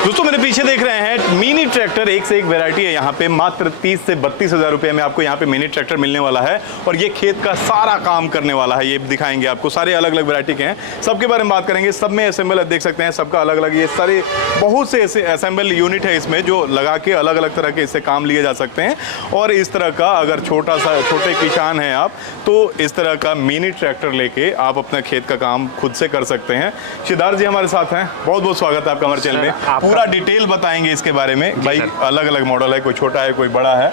दोस्तों मेरे पीछे देख रहे हैं मिनी ट्रैक्टर, एक से एक वैरायटी है यहाँ पे। मात्र 30 से 32 हज़ार रुपये में आपको यहाँ पे मिनी ट्रैक्टर मिलने वाला है और ये खेत का सारा काम करने वाला है। ये दिखाएंगे आपको, सारे अलग अलग वैरायटी के हैं, सबके बारे में बात करेंगे। सब में असेंबल देख सकते हैं, सबका अलग अलग, ये सारे बहुत से ऐसे असेंबल यूनिट है इसमें जो लगा के अलग अलग तरह के इससे काम लिए जा सकते हैं। और इस तरह का अगर छोटे किसान हैं आप, तो इस तरह का मिनी ट्रैक्टर लेके आप अपने खेत का काम खुद से कर सकते हैं। सिद्धार्थ जी हमारे साथ हैं, बहुत बहुत स्वागत है आपका हमारे चैनल में। पूरा डिटेल बताएंगे इसके बारे में। भाई अलग अलग मॉडल है, कोई छोटा है कोई बड़ा है,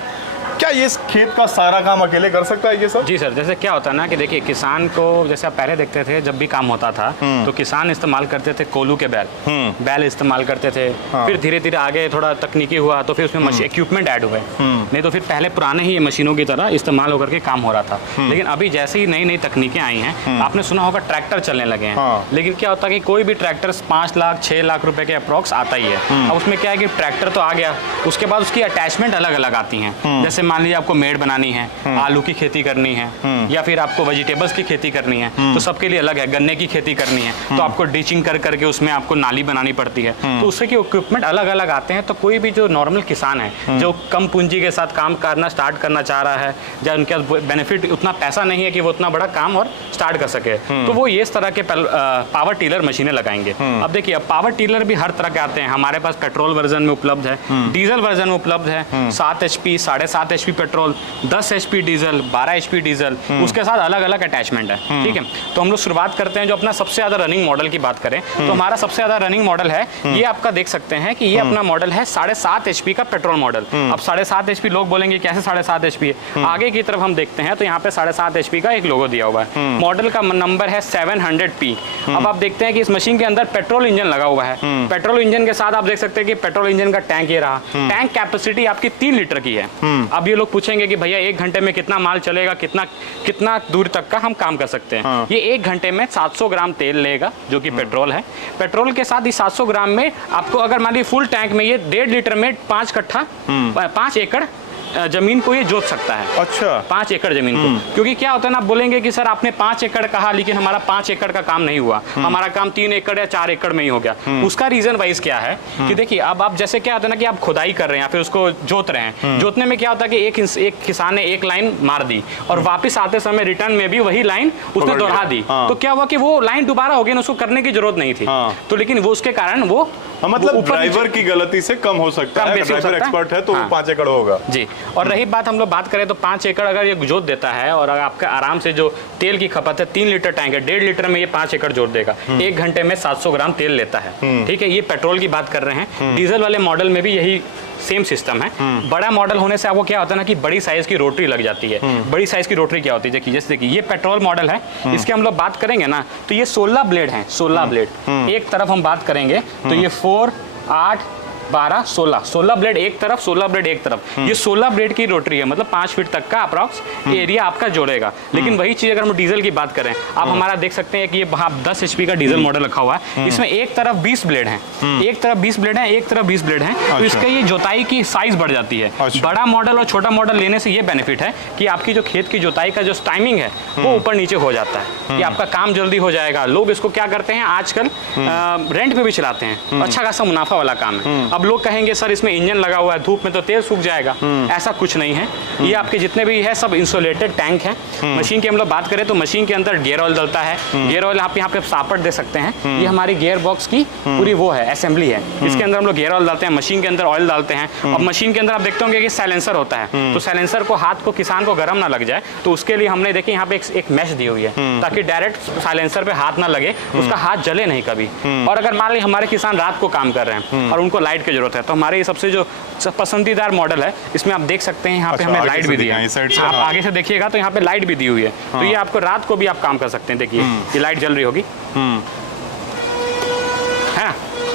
क्या ये खेत का सारा काम अकेले कर सकता है ये सब? जी सर, जैसे क्या होता है ना कि देखिए किसान को, जैसे आप पहले देखते थे जब भी काम होता था तो किसान इस्तेमाल करते थे कोल्हू के बैल इस्तेमाल करते थे। फिर धीरे धीरे आगे थोड़ा तकनीकी हुआ तो फिर उसमें इक्विपमेंट ऐड हुए, नहीं तो फिर पहले पुराने ही मशीनों की तरह इस्तेमाल होकर के काम हो रहा था। लेकिन अभी जैसे ही नई नई तकनीकें आई हैं, आपने सुना होगा ट्रैक्टर चलने लगे हैं। लेकिन क्या होता है कि कोई भी ट्रैक्टर 5 लाख 6 लाख रुपए के अप्रॉक्स आता ही है। अब उसमें क्या है कि ट्रैक्टर तो आ गया, उसके बाद उसकी अटैचमेंट अलग अलग आती हैं। जैसे मान लीजिए आपको मेड़ बनानी है, आलू की खेती करनी है, या फिर आपको वेजिटेबल्स की खेती करनी है, तो सबके लिए अलग है। गन्ने की खेती करनी है तो आपको डीचिंग कर करके उसमें आपको नाली बनानी पड़ती है। तो उससे की इक्विपमेंट अलग अलग आते हैं। तो कोई भी जो नॉर्मल किसान है जो कम पूंजी के साथ काम करना स्टार्ट करना चाह रहा है, या उनके बेनिफिट उतना पैसा नहीं है कि वो उतना बड़ा काम और स्टार्ट कर सके, तो वो ये इस तरह के पावर टीलर मशीनें लगाएंगे। अब देखिए, अब पावर टीलर भी हर तरह के आते हैं। हमारे पास पेट्रोल वर्जन में उपलब्ध है, डीजल वर्जन में उपलब्ध है। 7 HP 7.5 HP petrol, 10 HP diesel, 12 HP diesel, उसके साथ अलग अलग अटैचमेंट है। ठीक है, तो हम लोग शुरुआत करते हैं। जो अपना सबसे ज्यादा रनिंग मॉडल की बात करें तो हमारा सबसे ज्यादा रनिंग मॉडल है, ये आपका देख सकते हैं कि ये अपना मॉडल है 7.5 HP का पेट्रोल मॉडल। अब 7.5 HP लोग बोलेंगे कैसे 7.5 HP है? आगे की तरफ हम देखते हैं तो यहाँ पे 7.5 HP का एक लोगो दिया हुआ है। मॉडल का नंबर है 700P। अब आप देखते हैं कि इस मशीन के अंदर पेट्रोल इंजन लगा हुआ है। पेट्रोल इंजन के साथ आप देख सकते हैं कि पेट्रोल इंजन का टैंक ये रहा। टैंक कैपेसिटी आपकी 3 लीटर की है। अब ये लोग पूछेंगे कि भैया 1 घंटे में कितना माल चलेगा, कितना दूर तक का हम काम कर सकते हैं? ये 1 घंटे में 700 ग्राम तेल लेगा, जो कि पेट्रोल है। पेट्रोल के साथ ही 700 ग्राम में आपको, अगर मान लीजिए फुल टैंक में ये 1.5 लीटर में 5 एकड़ जमीन को ये जोत सकता है। अच्छा, 5 एकड़ जमीन को। क्योंकि क्या होता है ना, आप बोलेंगे कि सर आपने 5 एकड़ कहा, लेकिन हमारा 5 एकड़ का काम नहीं हुआ, हमारा काम 3 एकड़ या 4 एकड़ में ही हो गया। उसका रीजन वाइज क्या है कि देखिए, अब आप जैसे क्या होता है ना कि आप खुदाई कर रहे हैं या फिर उसको जोत रहे हैं। जोतने में क्या होता है कि एक किसान ने एक लाइन मार दी और वापिस आते समय रिटर्न में भी वही लाइन उसने दोहरा दी। तो क्या हुआ कि वो लाइन दोबारा हो गई, उसको करने की जरूरत नहीं थी। तो लेकिन वो उसके कारण वो मतलब ड्राइवर की गलती से कम हो सकता है। ड्राइवर एक्सपर्ट है तो 5 एकड़ होगा जी। और रही बात, हम लोग बात करें तो 5 एकड़ अगर ये जोत देता है और अगर आपका आराम से जो तेल की खपत है 3 लीटर टैंक है, 1.5 लीटर में ये 5 एकड़ जोत देगा। 1 घंटे में 700 ग्राम तेल लेता है। ठीक है, ये पेट्रोल की बात कर रहे हैं। डीजल वाले मॉडल में भी यही सेम सिस्टम है। बड़ा मॉडल होने से आपको क्या होता है ना कि बड़ी साइज की रोटरी लग जाती है। बड़ी साइज की रोटरी क्या होती है, देखिए जैसे देखिए ये पेट्रोल मॉडल है, इसके हम लोग बात करेंगे ना तो ये 16 ब्लेड हैं। 16 ब्लेड एक तरफ हम बात करेंगे तो ये 4, 8, 12, 16 ब्लेड एक तरफ, 16 ब्लेड एक तरफ। ये 16 ब्लेड की रोटरी है, मतलब 5 फीट तक का अप्रॉक्स एरिया आपका जोड़ेगा। लेकिन वही चीज अगर हम डीजल की बात करें, आप हमारा देख सकते हैं कि ये 10 HP का डीजल मॉडल रखा हुआ है। इसमें एक तरफ 20 ब्लेड हैं, एक तरफ 20 ब्लेड हैं, एक तरफ 20 ब्लेड हैं। तो इसका ये जोताई की साइज बढ़ जाती है। बड़ा मॉडल और छोटा मॉडल लेने से ये बेनिफिट है कि आपकी जो खेत की जोताई का जो टाइमिंग है वो ऊपर नीचे हो जाता है, कि आपका काम जल्दी हो जाएगा। लोग इसको क्या करते हैं आजकल, रेंट पे भी चलाते हैं, अच्छा खासा मुनाफा वाला काम है। अब लोग कहेंगे सर इसमें इंजन लगा हुआ है, धूप में तो तेल सूख जाएगा। ऐसा कुछ नहीं है। ये आपके जितने भी है सब इंसुलेटेड टैंक हैं। मशीन की हम लोग बात करें तो मशीन के अंदर गियर ऑयल डलता है। गियर ऑयल आप यहाँ पे सापट दे सकते हैं। ये हमारी गियर बॉक्स की पूरी वो है, असेंबली है। इसके अंदर हम लोग गियर ऑयल डालते हैं, मशीन के अंदर ऑयल डालते हैं। और मशीन के अंदर आप देखते होंगे कि साइलेंसर होता है, तो साइलेंसर को हाथ को किसान को गर्म ना लग जाए, तो उसके लिए हमने देखिए यहाँ पे एक मैश दी हुई है, ताकि डायरेक्ट साइलेंसर पे हाथ ना लगे, उसका हाथ जले नहीं कभी। और अगर मान ली हमारे किसान रात को काम कर रहे हैं और उनको लाइट की जरूरत है, तो हमारे सबसे जो पसंदीदार मॉडल है, इसमें आप देख सकते हैं यहाँ पे हमें लाइट भी दी है। आप आगे से देखिएगा तो यहाँ पे लाइट भी दी हुई है। तो ये आपको रात को भी आप काम कर सकते हैं। देखिए ये लाइट जल रही होगी।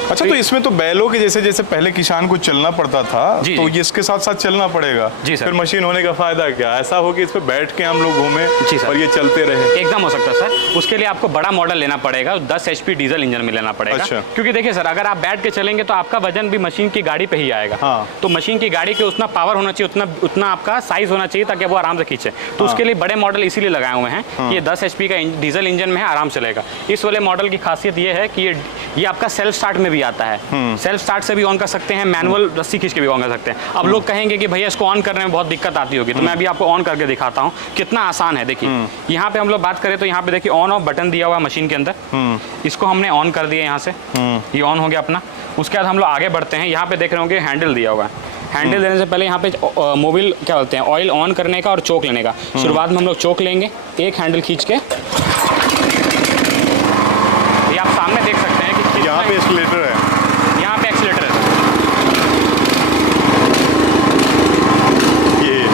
अच्छा, तो इसमें तो बैलों के जैसे पहले किसान को चलना पड़ता था, तो ये इसके साथ साथ चलना पड़ेगा। जी सर। फिर मशीन होने का फायदा क्या? ऐसा हो कि इस पे बैठ के हम लोग घूमें और ये चलते रहे? एकदम हो सकता है सर। उसके लिए आपको बड़ा मॉडल लेना पड़ेगा, 10 HP डीजल इंजन में लेना पड़ेगा। अच्छा। क्योंकि देखिए सर, अगर आप बैठ के चलेंगे तो आपका वजन भी मशीन की गाड़ी पे ही आएगा। तो मशीन की गाड़ी के उतना पावर होना चाहिए, उतना आपका साइज होना चाहिए, ताकि वो आराम से खींचे। तो उसके लिए बड़े मॉडल इसीलिए लगाए हुए हैं कि ये 10 HP का डीजल इंजन में है, आराम चलेगा। इस वाले मॉडल की खासियत ये है कि ये आपका सेल्फ स्टार्ट में भी भी आता है, सेल्फ स्टार्ट से भी ऑन कर सकते हैं, मैनुअल रस्सी खींच के भी ऑन कर सकते हैं। अब लोग कहेंगे कि भैया इसको ऑन करने में बहुत दिक्कत आती होगी, तो मैं अभी आपको ऑन करके दिखाता हूँ कितना आसान है। देखिए यहाँ पे हम लोग बात करें तो यहाँ पे देखिए ऑन ऑफ बटन दिया हुआ है मशीन के अंदर, इसको हमने ऑन कर दिया यहाँ से, ये ऑन हो गया अपना। उसके बाद हम लोग आगे बढ़ते हैं, यहाँ पे देख रहे होंगे हैंडल दिया हुआ है। हैंडल देने से पहले यहाँ पे मोबिल क्या बोलते हैं, ऑयल ऑन करने का और चोक लेने का। शुरुआत में हम लोग चोक लेंगे, एक हैंडल खींच के, ये आप सामने देख सकते हैं कि यहाँ पे एक्सीलरेटर है, यहाँ पे एक्सीलरेटर है ये।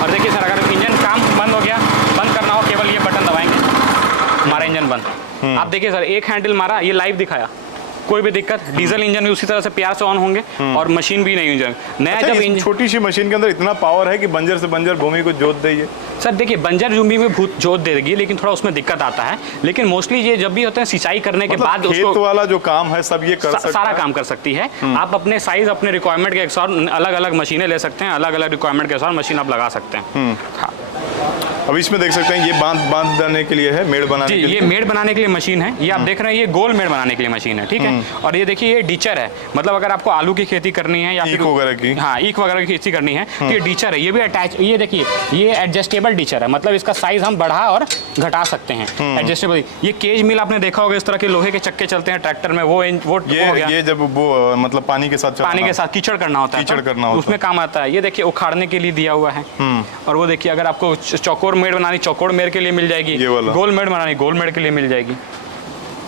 और देखिए सर, अगर इंजन काम बंद हो गया, बंद करना हो, केवल ये बटन दबाएंगे, हमारा इंजन बंद। आप देखिए सर, एक हैंडल मारा, ये लाइव दिखाया, कोई भी दिक्कत। डीजल इंजन भी उसी तरह से प्यार से ऑन होंगे और मशीन भी नहीं इंजन नया। अच्छा, जब इस छोटी सी मशीन के अंदर इतना पावर है कि बंजर से बंजर भूमि को जोत दे ये। सर देखिए, बंजर भूमि में भूत जोत देगी, लेकिन थोड़ा उसमें दिक्कत आता है। लेकिन मोस्टली ये जब भी होते हैं सिंचाई करने के बाद खेत उसको वाला जो काम है सब ये कर सकता सारा है। काम कर सकती है। आप अपने साइज, अपने रिक्वायरमेंट के अनुसार अलग अलग मशीनें ले सकते हैं, अलग अलग रिक्वायरमेंट के अनुसार मशीन आप लगा सकते हैं। हाँ। अब इसमें देख सकते हैं ये बांधने के लिए है, मेड़ बनाने जी, के लिए। ये मेड़ बनाने के लिए मशीन है। ये आप देख रहे हैं, ये गोल मेड़ बनाने के लिए मशीन है, ठीक है। और ये देखिए, ये डीचर है, मतलब अगर आपको आलू की खेती करनी है या ईख वगैरह की, हाँ ईख वगैरह की खेती करनी है तो ये डीचर है। ये भी अटैच, ये देखिए ये एडजस्टेबल डीचर है, मतलब इसका साइज हम बढ़ा और घटा सकते हैं, एडजस्टेबल। ये केज मिल आपने देखा होगा, इस तरह के लोहे के चक्के चलते हैं ट्रैक्टर में, वो ये जब वो मतलब पानी के साथ कीचड़ करना होता है, कीचड़ करना होता है, उसमें काम आता है। ये देखिए उखाड़ने के लिए दिया हुआ है। और वो देखिए, अगर आपको चौकोर मेड़ बनानी, चौकोर मेड़ के लिए मिल जाएगी, गोल मेड़ बनानी, गोल मेड़ के लिए मिल जाएगी।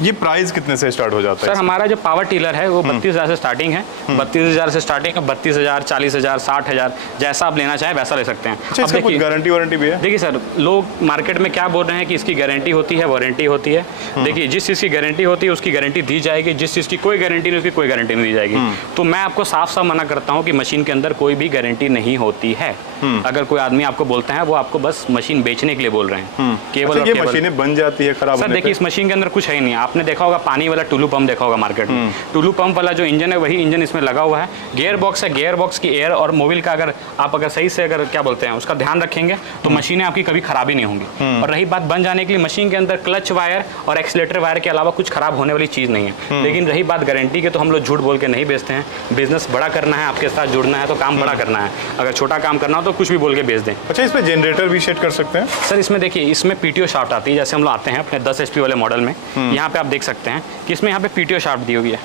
ये प्राइस कितने से स्टार्ट हो जाता है? सर हमारा जो पावर टीलर है वो 32,000 से स्टार्टिंग है। 32,000 से स्टार्टिंग है, 32,000, 40,000, 60,000, जैसा आप लेना चाहें वैसा ले सकते हैं। अच्छा, इसका कुछ गारंटी वारंटी भी है? देखिए सर, लोग मार्केट में क्या बोल रहे हैं कि इसकी गारंटी होती है, वारंटी होती है। देखिए, जिस चीज़ की गारंटी होती है उसकी गारंटी दी जाएगी, जिस चीज़ की कोई गारंटी नहीं उसकी कोई गारंटी नहीं दी जाएगी। तो मैं आपको साफ साफ मना करता हूँ कि मशीन के अंदर कोई भी गारंटी नहीं होती है। अगर कोई आदमी आपको बोलता है, वो आपको बस मशीन बेचने के लिए बोल रहे हैं केवल। ये मशीनें बन जाती है खराब? सर देखिए, इस मशीन के अंदर कुछ है ही नहीं। आपने देखा होगा पानी वाला टुलू पंप देखा होगा मार्केट में, टुलू पंप वाला जो इंजन है वही इंजन इसमें लगा हुआ है। गियर बॉक्स है, गियर बॉक्स की एयर और मोबिल का अगर आप सही से क्या बोलते हैं उसका ध्यान रखेंगे तो मशीनें आपकी कभी खराबी नहीं होंगी। और रही बात बन जाने के लिए, मशीन के अंदर क्लच वायर और एक्सीलरेटर वायर के अलावा कुछ खराब होने वाली चीज़ नहीं है। लेकिन रही बात गारंटी के, तो हम लोग झूठ बोल के नहीं बेचते हैं। बिजनेस बड़ा करना है, आपके साथ जुड़ना है तो काम बड़ा करना है। अगर छोटा काम करना हो तो कुछ भी बोल के बेच दें। अच्छा, इसमें जनरेटर भी सेट कर सकते हैं? सर इसमें देखिए, इसमें पीटीओ शाफ्ट आती है। जैसे हम लोग आते हैं अपने 10 HP वाले मॉडल में, यहाँ पे आप देख सकते हैं कि इसमें यहाँ पे पीटीओ शाफ्ट दी हुई है।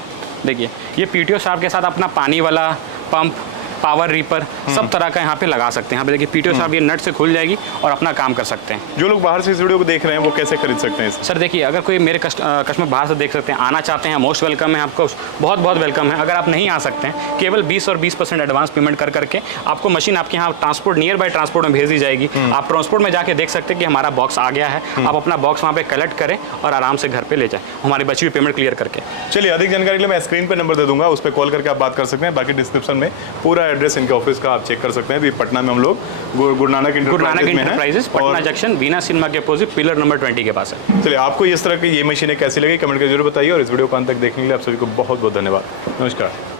देखिए, ये पीटीओ शाफ्ट के साथ अपना पानी वाला पंप, पावर रीपर, सब तरह का यहाँ पे लगा सकते हैं। यहाँ पे देखिए पीटीओ शाफ्ट, ये नट से खुल जाएगी और अपना काम कर सकते हैं। जो लोग बाहर से इस वीडियो को देख रहे हैं वो कैसे खरीद सकते हैं? सर देखिए, अगर कोई मेरे कस्टमर बाहर से देख सकते हैं, आना चाहते हैं, मोस्ट वेलकम है, आपको बहुत बहुत वेलकम है। अगर आप नहीं आ सकते हैं, केवल 20 और 20% एडवांस पेमेंट कर करके आपको मशीन आपके यहाँ ट्रांसपोर्ट, नियर बाय ट्रांसपोर्ट में भेज दी जाएगी। आप ट्रांसपोर्ट में जाके देख सकते हैं कि हमारा बॉक्स आ गया है। आप अपना बॉक्स वहाँ पे कलेक्ट करें और आराम से घर पे ले जाएं, हमारी बची हुई पेमेंट क्लियर करके। चलिए, अधिक जानकारी के लिए मैं स्क्रीन पे नंबर दे दूंगा, उस पर कॉल करके आप बात कर सकते हैं। बाकी डिस्क्रिप्शन में पूरा एड्रेस इनके ऑफिस आप चेक कर सकते हैं। अभी पटना में हम लोग Guru Nanak enterprises, Patna junction, Veena cinema के अपोजिट, पिलर नंबर 20 के पास है। चलिए, आपको इस तरह की ये मशीनें कैसी लगी कमेंट करके जरूर बताइए। और इस वीडियो को अंत तक देखने के लिए आप सभी को बहुत बहुत धन्यवाद। नमस्कार।